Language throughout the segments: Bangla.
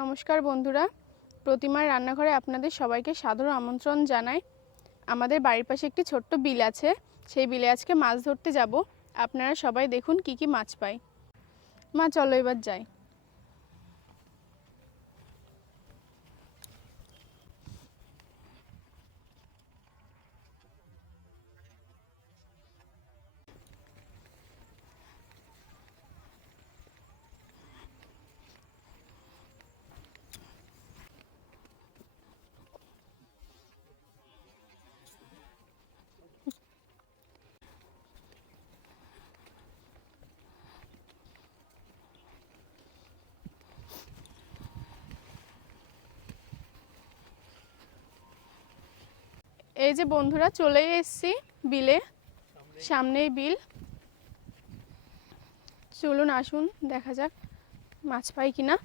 নমস্কার বন্ধুরা। প্রতিমার রান্নাঘরে আপনাদের সবাইকে সাদর আমন্ত্রণ জানাই। আমাদের বাড়ির পাশে একটি ছোট্ট বিল আছে। সেই বিলে আজকে মাছ ধরতে যাব। আপনারা সবাই দেখুন কি কি মাছ পাই। মা, চলো এবার যাই। এই যে বন্ধুরা চলেই এসছি বিলে। সামনেই বিল। চলুন, আসুন, দেখা যাক মাছ পাই কিনা।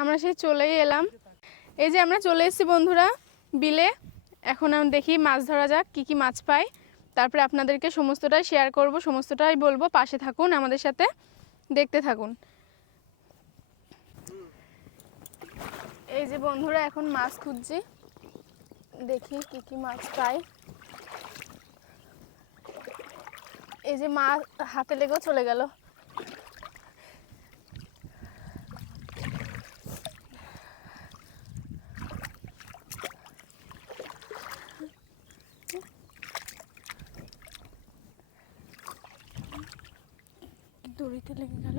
আমরা সেই চলেই এলাম। এই যে আমরা চলে এসেছি বন্ধুরা, বিলে। এখন আমি দেখি মাছ ধরা যাক, কি কি মাছ পাই। তারপরে আপনাদেরকে সমস্তটাই শেয়ার করব, সমস্তটাই বলব। পাশে থাকুন আমাদের সাথে, দেখতে থাকুন। এই যে বন্ধুরা, এখন মাছ খুঁজছি। দেখি কি কি মাছ পাই। এই যে মা হাতে লেগেও চলে গেল। দড়িতে লেগে গেল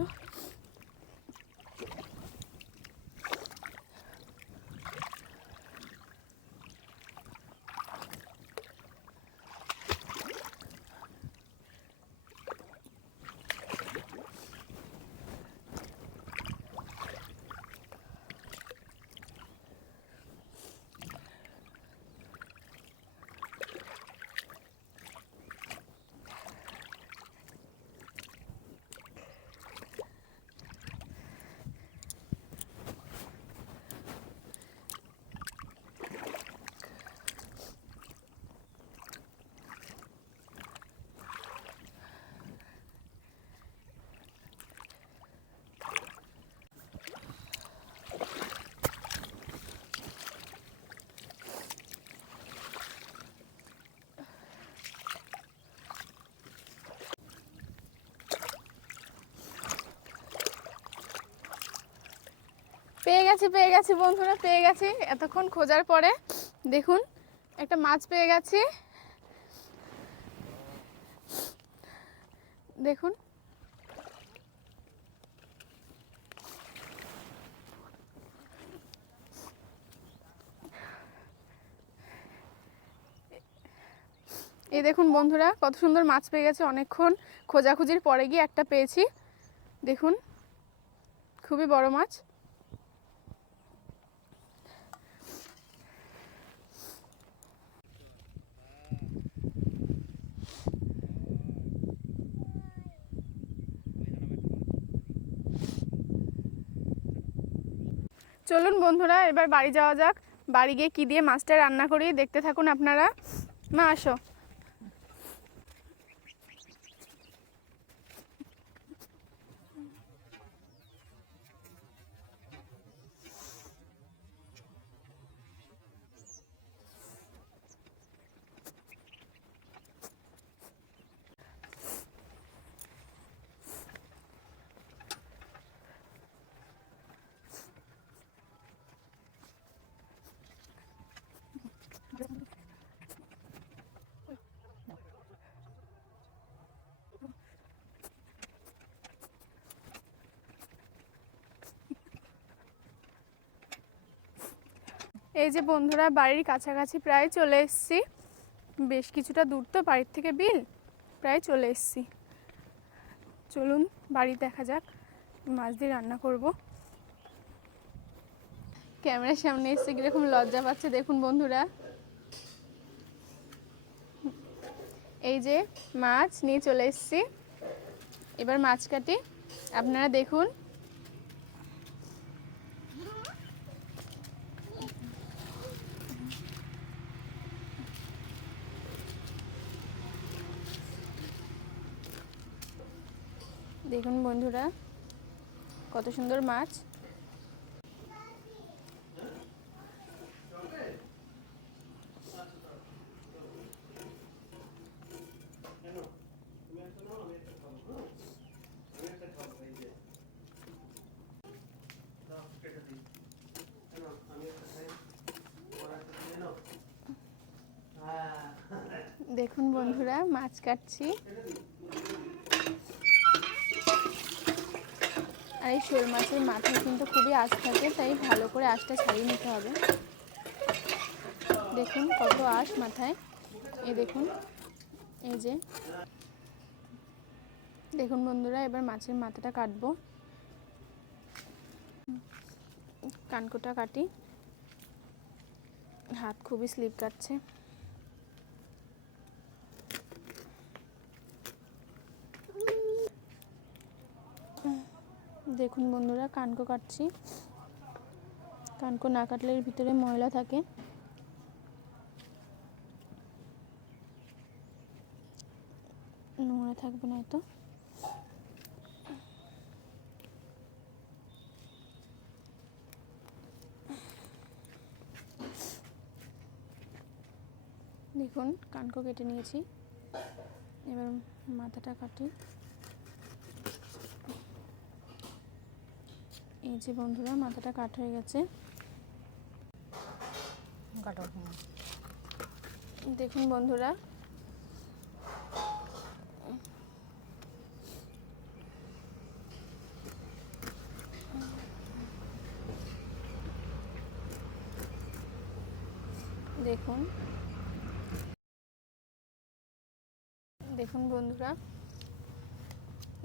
পেয়ে গেছি পেয়ে গেছি বন্ধুরা, পেয়ে গেছি। এতক্ষণ খোঁজার পরে দেখুন, একটা মাছ পেয়ে গেছি। দেখুন। এই দেখুন বন্ধুরা, কত সুন্দর মাছ পেয়ে গেছে। অনেকক্ষণ খোঁজাখুঁজির পরে গিয়ে একটা পেয়েছি। দেখুন, খুবই বড় মাছ। চলুন বন্ধুরা, এবার বাড়ি যাওয়া যাক। বাড়ি গিয়ে কী দিয়ে মাছটা রান্না করি, দেখতে থাকুন আপনারা। মা, আসো। এই যে বন্ধুরা, বাড়ির কাছাকাছি প্রায় চলে এসেছি। বেশ কিছুটা দূর তো, বাড়ির থেকে বিল প্রায় চলে এসেছি। চলুন বাড়ি দেখা যাক, মাছ দিয়ে রান্না করব। ক্যামেরার সামনে এসে কীরকম লজ্জা পাচ্ছে, দেখুন বন্ধুরা। এই যে মাছ নিয়ে চলে এসেছি। এবার মাছ কাটি, আপনারা দেখুন দেখুন বন্ধুরা কত সুন্দর মাছ। দেখুন বন্ধুরা মাছ কাটছি। আর এই শোল মাছের মাথায় কিন্তু খুবই আঁশ থাকে, তাই ভালো করে আঁশটা ছাড়িয়ে নিতে হবে। দেখুন কত আঁশ মাথায়। এই দেখুন, এই যে। দেখুন বন্ধুরা, এবার মাছের মাথাটা কাটবো। কানকোটা কাটি। হাত খুবই স্লিপ কাটছে। দেখুন বন্ধুরা, কানকো কাটছি। কানকো না কাটলে এর ভিতরে ময়লা থাকে। নোংরা থাকবে না তো দেখুন, কানকো কেটে নিয়েছি। এবার মাথাটা কাটি। এই যে বন্ধুরা মাথাটা কাট হয়ে গেছে। দেখুন বন্ধুরা। দেখুন। দেখুন বন্ধুরা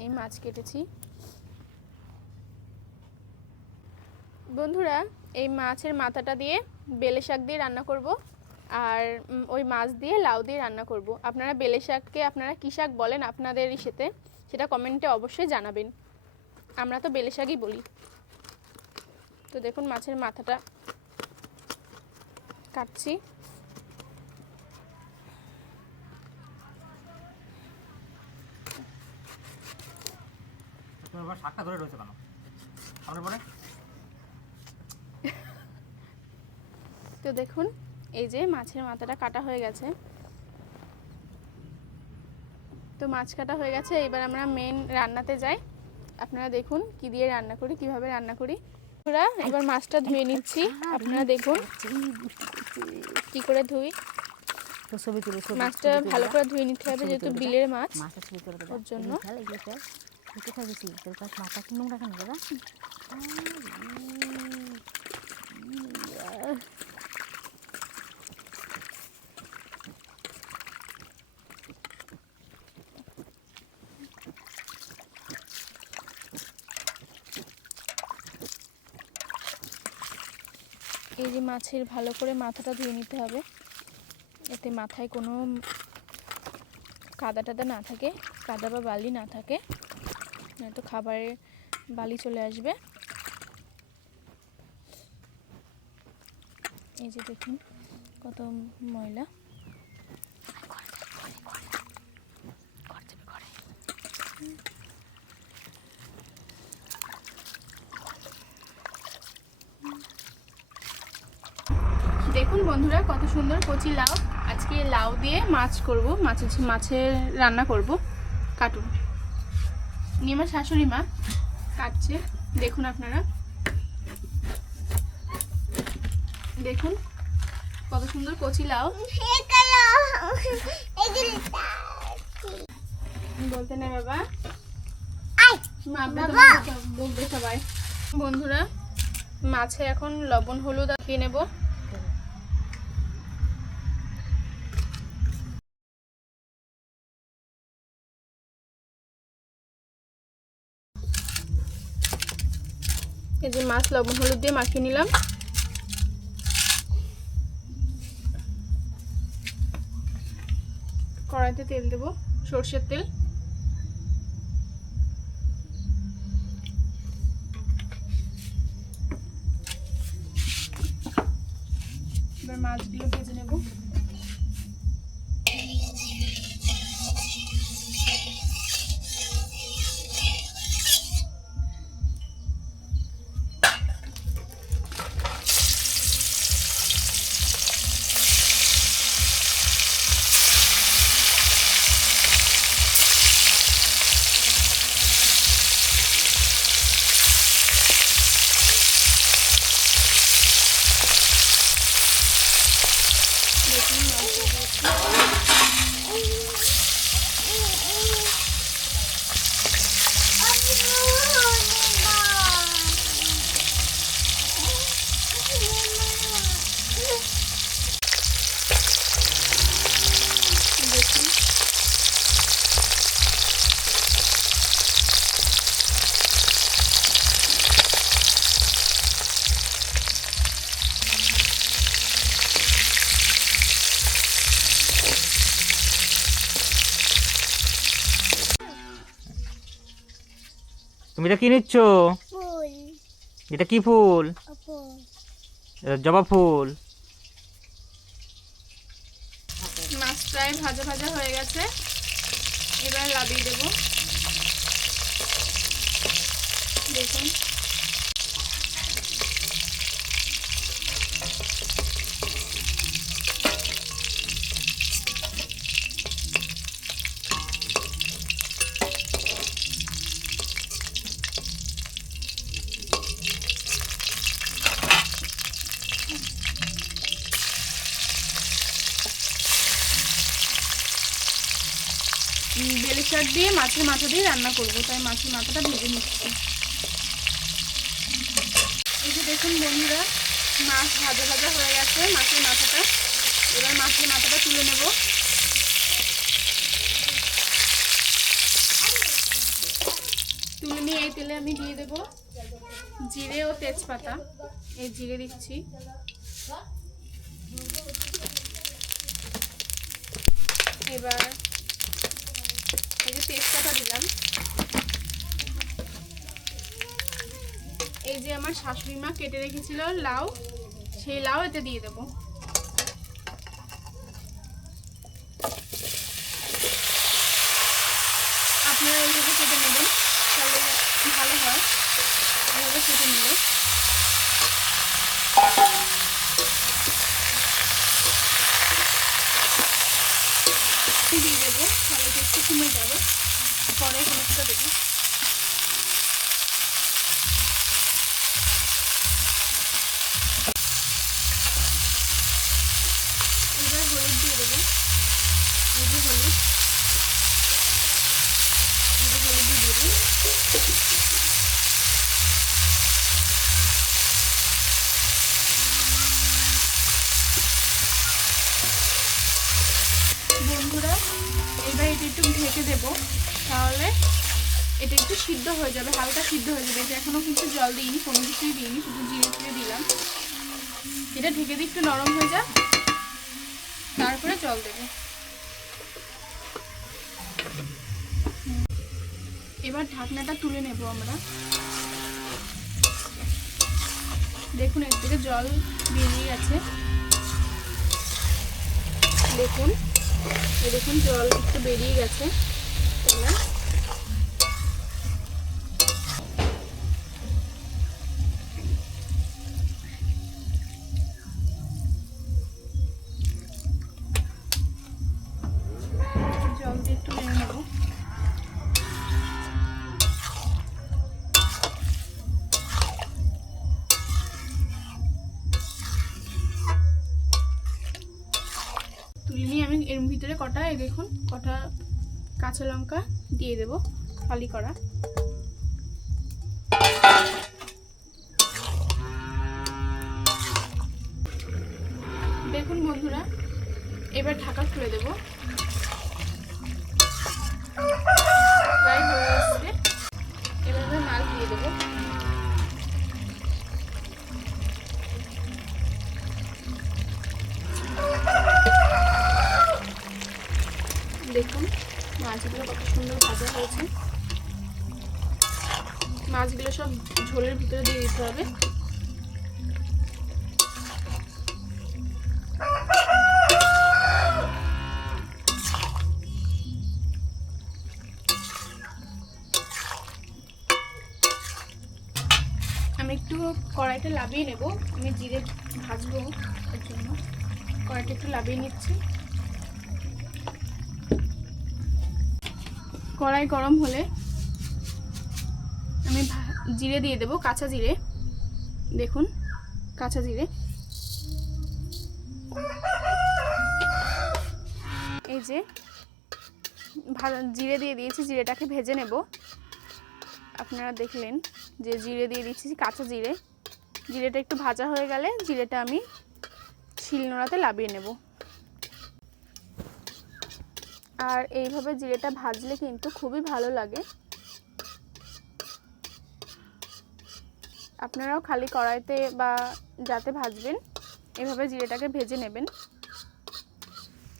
এই মাছ কেটেছি। বন্ধুরা, এই মাছের মাথাটা দিয়ে বেলে শাক দিয়ে রান্না করব আর ওই মাছ দিয়ে লাউ দিয়ে রান্না করব। আপনারা বেলে শাককে আপনারা কী শাক বলেন আপনাদের ইসেতে, সেটা কমেন্টে অবশ্যই জানাবেন। আমরা তো বেলে শাকই বলি। তো দেখুন, মাছের মাথাটা কাটছি। শাকটা ধরে রয়েছে কেন? সামনে পরে তো দেখুন, এই যে মাছের মাথাটা কাটা হয়ে গেছে। তো মাছ কাটা হয়ে গেছে, এবার আমরা মেন রান্নাতে যাই। আপনারা দেখুন কি দিয়ে রান্না করি, কীভাবে রান্না করি। এবার মাছটা ধুয়ে নিচ্ছি। আপনারা দেখুন কি করে ধুই। মাছটা ভালো করে ধুয়ে নিতে হবে, যেহেতু বিলের মাছ। ওর জন্য। খেয়াল এগুলো খেয়াল কোথায় গেছি তোর কাছে মাথা কি নোংরা কেন দাদা এই যে মাছের ভালো করে মাথাটা ধুয়ে নিতে হবে। এতে মাথায় কোনো কাদা টাদা না থাকে, কাদা বা বালি না থাকে, নয়তো খাবারে বালি চলে আসবে। এই যে দেখুন কত ময়লা দেখুন বন্ধুরা কত সুন্দর কচি লাউ। আজকে লাউ দিয়ে মাছ করব। মাছের মাছের রান্না করব। কাটুন। নিয়ে আমার শাশুড়ি মা কাটছে। দেখুন আপনারা। দেখুন কত সুন্দর কচি লাউ। বলতে নেই বাবা। মা বলবে সবাই। বন্ধুরা মাছে এখন লবণ হলুদ দিয়ে নেব। যে মাছ, লবণ, হলুদ দিয়ে মাখিয়ে নিলাম। কড়াইতে তেল দেবো, সর্ষের তেল। এবার মাছগুলো ভেজে নেব। এটা কি নিচ্ছ? এটা কি ফুল? জবা ফুল। মাছ প্রায় ভাজা ভাজা হয়ে গেছে। এবার লাবিয়ে দেবো। দেখুন উম, বেলে শাক দিয়ে মাছের মাথা দিয়ে রান্না করব, তাই মাছের মাথাটা ভেজে নিচ্ছি। এই যে দেখুন বন্ধুরা, মাছ ভাজা ভাজা হয়ে গেছে, মাছের মাথাটা। এবার মাছের মাথাটা তুলে নেব। তুলে নিয়ে এই তেলে আমি দিয়ে দেব জিরে ও তেজপাতা। এই জিরে দিচ্ছি। এবার এই যে দিলাম। এই যে আমার শাশুড়ি মা কেটে রেখেছিল লাউ, সেই লাউ এতে দিয়ে দেবো আপনারা এইভাবে কেটে নেবেন তাহলে ভালো হয় এইভাবে কেটে নিলে দিয়ে দেবো তাহলে একটু কমে যাবে পরে হলুদটা দেবো এবার হলুদ দিয়ে দেবো এই যে হলুদ এই যে হলুদ দিয়ে দেবো বন্ধুরা, এবার এটা একটু ঢেকে দেব। তাহলে এটা একটু সিদ্ধ হয়ে যাবে, হালকা সিদ্ধ হয়ে যাবে। এটা এখনও কিন্তু জল দিইনি, কোনো কিছুই দিইনি, শুধু জিরে ফিরে দিলাম। এটা ঢেকে দিয়ে একটু নরম হয়ে যাক, তারপরে জল দেবে। এবার ঢাকনাটা তুলে নেব আমরা। দেখুন, এর থেকে জল বেরিয়ে গেছে। দেখুন দেখুন, জল একটু বেরিয়ে গেছে। তাই কাঁচা লঙ্কা দিয়ে দেব ফালি করা। দেখুন বন্ধুরা এবার ঢাকা খুলে দেবো প্রায় হয়ে আসছে এবার আমি মাছ দিয়ে দেবো হয়েছে। মাছগুলো সব ঝোলের ভিতরে দিয়ে দিতে হবে। আমি একটু কড়াইটা লাভিয়ে নেব। আমি জিরে ভাজবো এর জন্য। কড়াইটা একটু লাভিয়ে নিচ্ছি। কড়াই গরম হলে আমি জিরে দিয়ে দেব, কাঁচা জিরে। দেখুন, কাঁচা জিরে। এই যে জিরে দিয়ে দিয়েছি, জিরেটাকে ভেজে নেব। আপনারা দেখলেন যে জিরে দিয়ে দিচ্ছি কাঁচা জিরে। জিরেটা একটু ভাজা হয়ে গেলে জিরেটা আমি শিলনোড়াতে লাবিয়ে নেব। আর এইভাবে জিরেটা ভাজলে কিন্তু খুবই ভালো লাগে। আপনারাও খালি কড়াইতে বা যাতে ভাজবেন, এভাবে জিরেটাকে ভেজে নেবেন।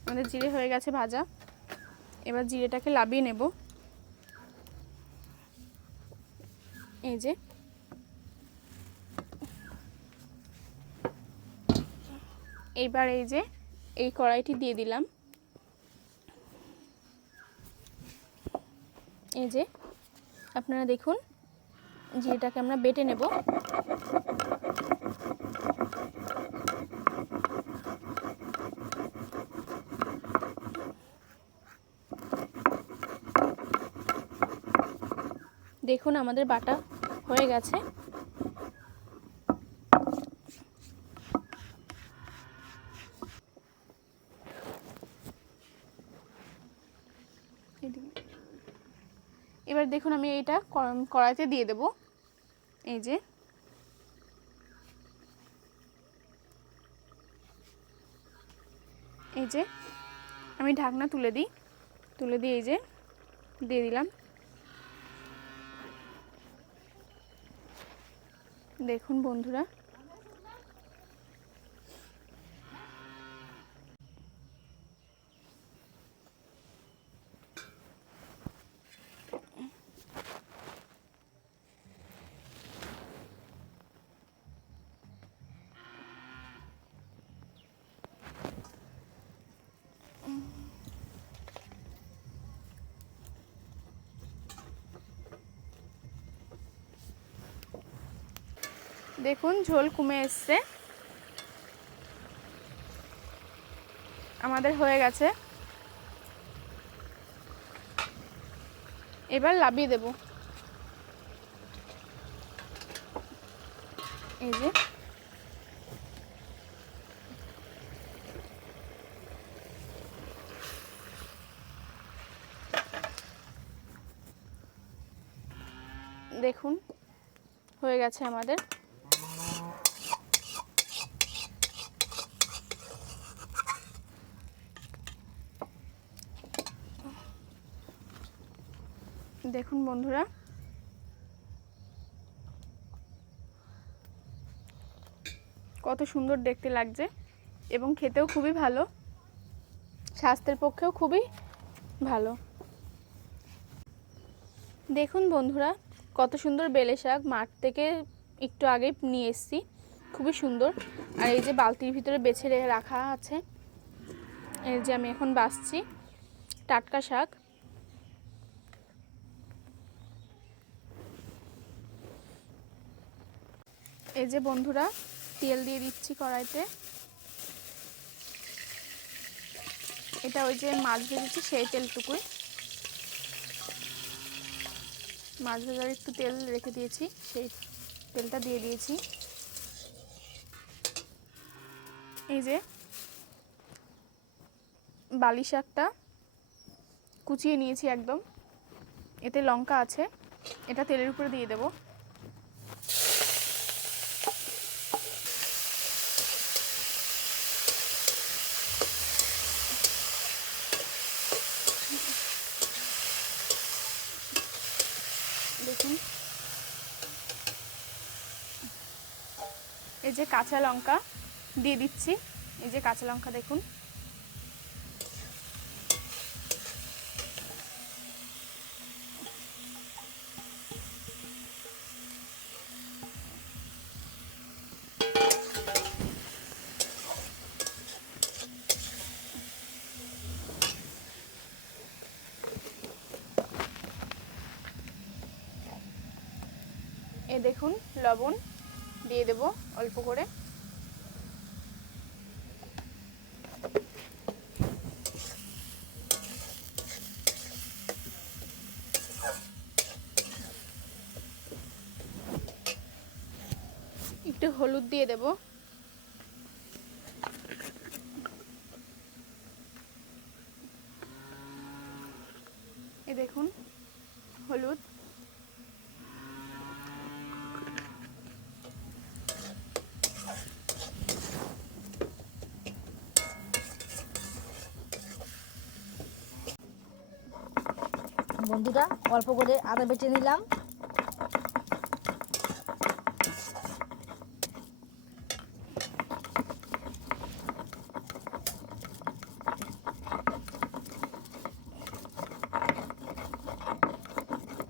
আমাদের জিরে হয়ে গেছে ভাজা। এবার জিরেটাকে লাবিয়ে নেব। এই যে। এইবার এই যে, এই কড়াইটি দিয়ে দিলাম। এই যে আপনারা দেখুন জিরেটাকে আমরা বেটে নেব। দেখুন আমাদের বাটা হয়ে গেছে। এবার দেখুন আমি কড়- কড়াইতে দিয়ে দেব। এই যে। এই যে, আমি ঢাকনা তুলে দিই। তুলে দিয়ে এই যে, দিয়ে দিলাম। দেখুন বন্ধুরা দেখুন, ঝোল কমে এসছে। আমাদের হয়ে গেছে। এবার লাবিয়ে দেব। এই যে। দেখুন, হয়ে গেছে আমাদের। দেখুন বন্ধুরা। কত সুন্দর দেখতে লাগছে এবং খেতেও খুবই ভালো, স্বাস্থ্যের পক্ষেও খুবই ভালো। দেখুন বন্ধুরা, কত সুন্দর বেলে শাক, মাঠ থেকে একটু আগে নিয়ে এসেছি, খুবই সুন্দর। আর এই যে বালতির ভিতরে বেছে রাখা আছে, এই যে আমি এখন বাসছি টাটকা শাক। এই যে বন্ধুরা, তেল দিয়ে দিচ্ছি কড়াইতে। এটা ওই যে মাছ ভেজেছি সেই তেলটুকুই। মাছ ভাজার একটু তেল রেখে দিয়েছি, সেই তেলটা দিয়ে দিয়েছি। এই যে বালি শাকটা কুচিয়ে নিয়েছি একদম। এতে লঙ্কা আছে, এটা তেলের উপরে দিয়ে দেবো। এই যে কাঁচা লঙ্কা দিয়ে দিচ্ছি। এই যে কাঁচা লঙ্কা দেখুন। এ দেখুন, লবণ দিয়ে দেবো। অল্প করে। একটু হলুদ দিয়ে দেব এই দেখুন হলুদ বন্ধুরা অল্প করে আদা বেটে নিলাম।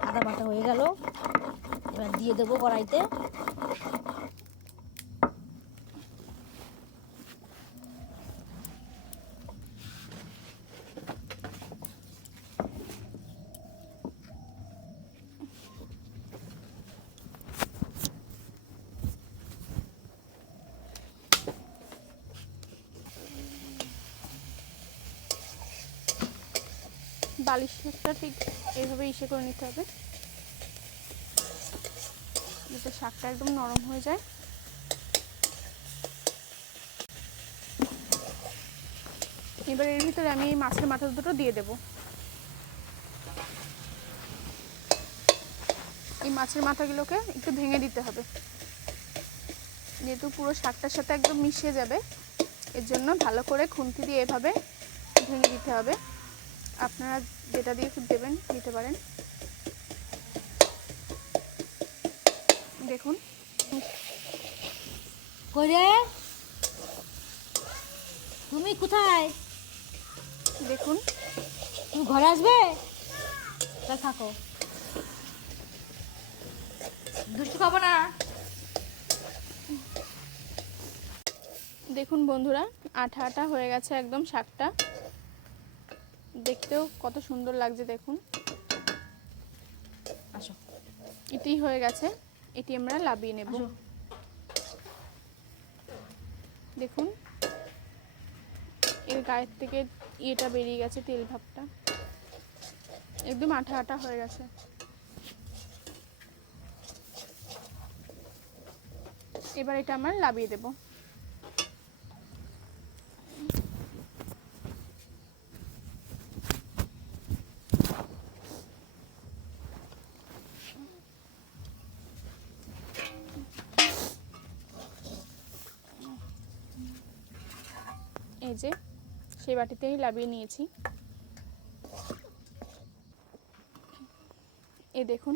আদা বাটা হয়ে গেল। এবার দিয়ে দেবো কড়াইতে। বালিশটা ঠিক এইভাবে ইসে করে নিতে হবে। যাতে শাকটা একদম নরম হয়ে যায়। এবার এর ভিতরে আমি এই মাছের মাথা দুটো দিয়ে দেব। এই মাছের মাথাগুলোকে একটু ভেঙে দিতে হবে। যেহেতু পুরো শাকটার সাথে একদম মিশিয়ে যাবে, এর জন্য ভালো করে খুন্তি দিয়ে এভাবে ভেঙে দিতে হবে। আপনারা যেটা দিয়ে খুব দেবেন দিতে পারেন। দেখুন। করে তুমি কোথায়? দেখুন। তুমি ঘরে আসবে? তা থাকো। দুষ্টু খাব না। দেখুন বন্ধুরা আঠা আঠা হয়ে গেছে একদম শাকটা। দেখতেও কত সুন্দর লাগছে দেখুন। আসো। এটি হয়ে গেছে। এটি আমরা লাবিয়ে নেব। দেখুন। এর গায়ের থেকে ইয়েটা বেরিয়ে গেছে তেল ভাবটা। একদম আঠা আঠা হয়ে গেছে। এবার এটা আমরা লাবিয়ে দেব। সেই বাটিতেই লাবিয়ে নিয়েছি। এ দেখুন।